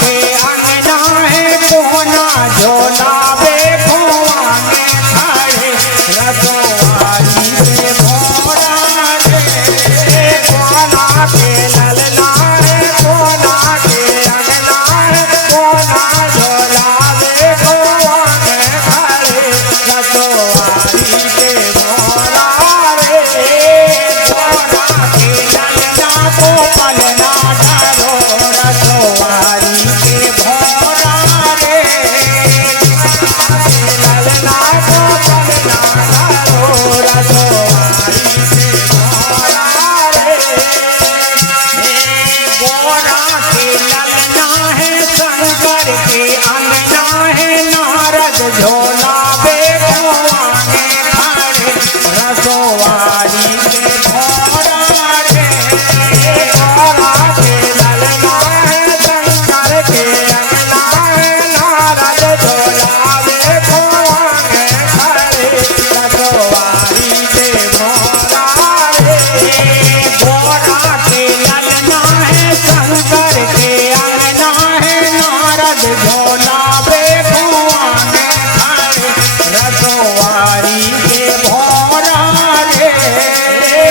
के अंगना है कोना झोलावे खोआ में खड़े रसोवारी के भोरा रे कोना के ललना है कोना के अंगना है कोना झोलावे खोआ में खड़े रसोवारी के भोरा रे कोना के ललना को पलना डरो रसोवारी के भोरा रे ललना को पलना डरो रसोवारी के भोरा रे गोरा के ललना है शंकर के अंगना है नारद झोलावे खोआ में खड़े रसोवारी के भोरा रे गोरा के ललना है शंकर के अंगना है नारद झोलावे खोआ में खड़े रसोवारी के भोरा रे गोरा के ललना है शंकर के अंगना है नारद झोलावे खोआ में खड़े रसोवारी के भोरा रे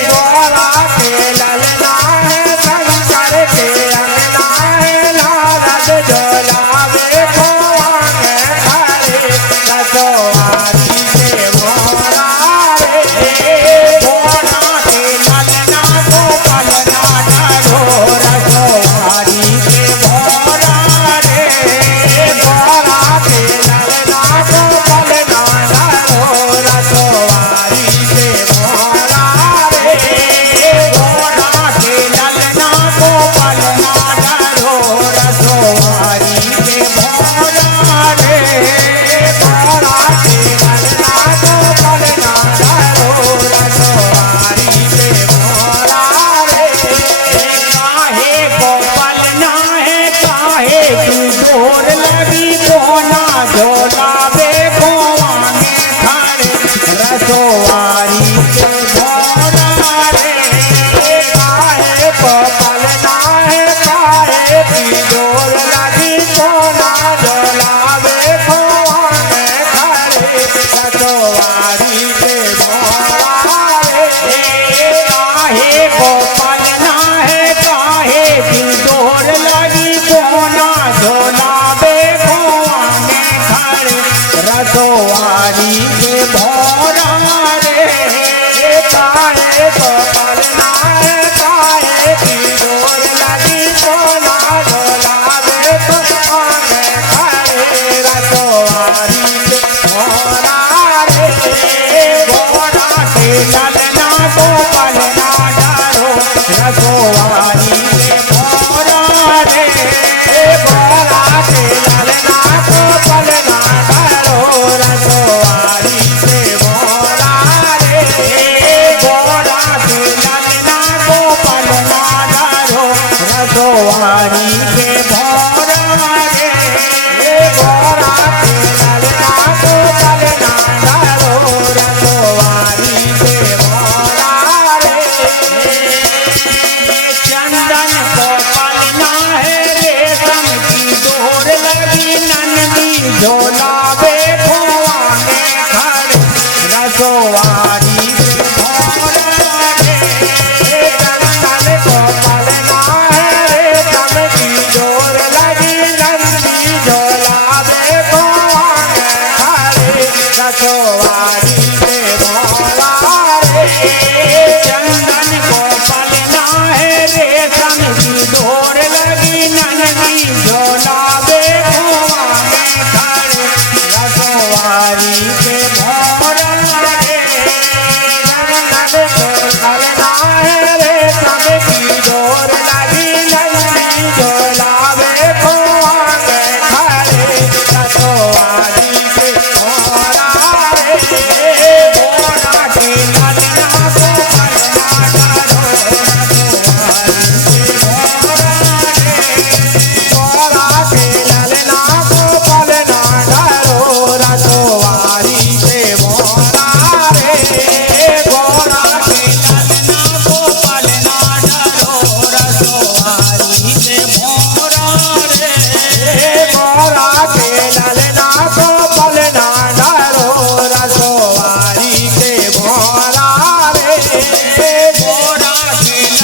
गोरा के ललना है शंकर के अंगना है नारद झोलावे खोआ में खड़े रसोवारी के भोरा रे गोरा के ललना को पलना डरो रसोवारी के भोरा रे गोरा के ललना को पलना डरो रसोवारी के भोरा रे गोरा के ललना को पलना डरो रसोवारी के भोरा रे गोरा के ललना को पलना डरो रसोवारी के भोरा रे काहे को पलना है काहे की डोर लगी कोना झोलावे खोआ में खड़े रसोवारी के भोरा रे काहे को पलना है काहे की डोर लगी कोना झोलावे खोआ में खड़े रसोवारी के भोरा रे काहे को पलना है काहे की डोर लगी कोना झोलावे खोआ में खड़े रसोवारी के भोरा रे काहे को पलना है काहे की डोर लगी कोना झोलावे खोआ में खड़े रसोवारी के भोरा रे गोरा के ललना को पलना डरो रसोवारी के भोरा रे गोरा के ललना को पलना डरो रसोवारी के भोरा रे गोरा के ललना को पलना डरो रसोवारी के भोरा रे गोरा के ललना को पलना डरो रसोवारी के भोरा रे चंदन को पलना है रेशम की डोर लगी नंदी झोलावे खोआ में खड़े रसोवारी के भोरा रे चंदन को पलना है रेशम की डोर लगी नंदी झोलावे खोआ में खड़े रसोवारी के भोरा रे चंदन को पलना है रेशम की डोर लगी नंदी झोलावे खोआ में खड़े रसोवारी के भोरा रे चंदन को पलना है रेशम की डोर लगी नंदी झोलावे खोआ में खड़े रसोवारी के भोरा रे गोरा के ललना को पलना डरो रसोवारी के भोरा रे गोरा के ललना को पलना डरो रसोवारी के भोरा रे गोरा के ललना को पलना डरो रसोवारी के भोरा रे મોરાથી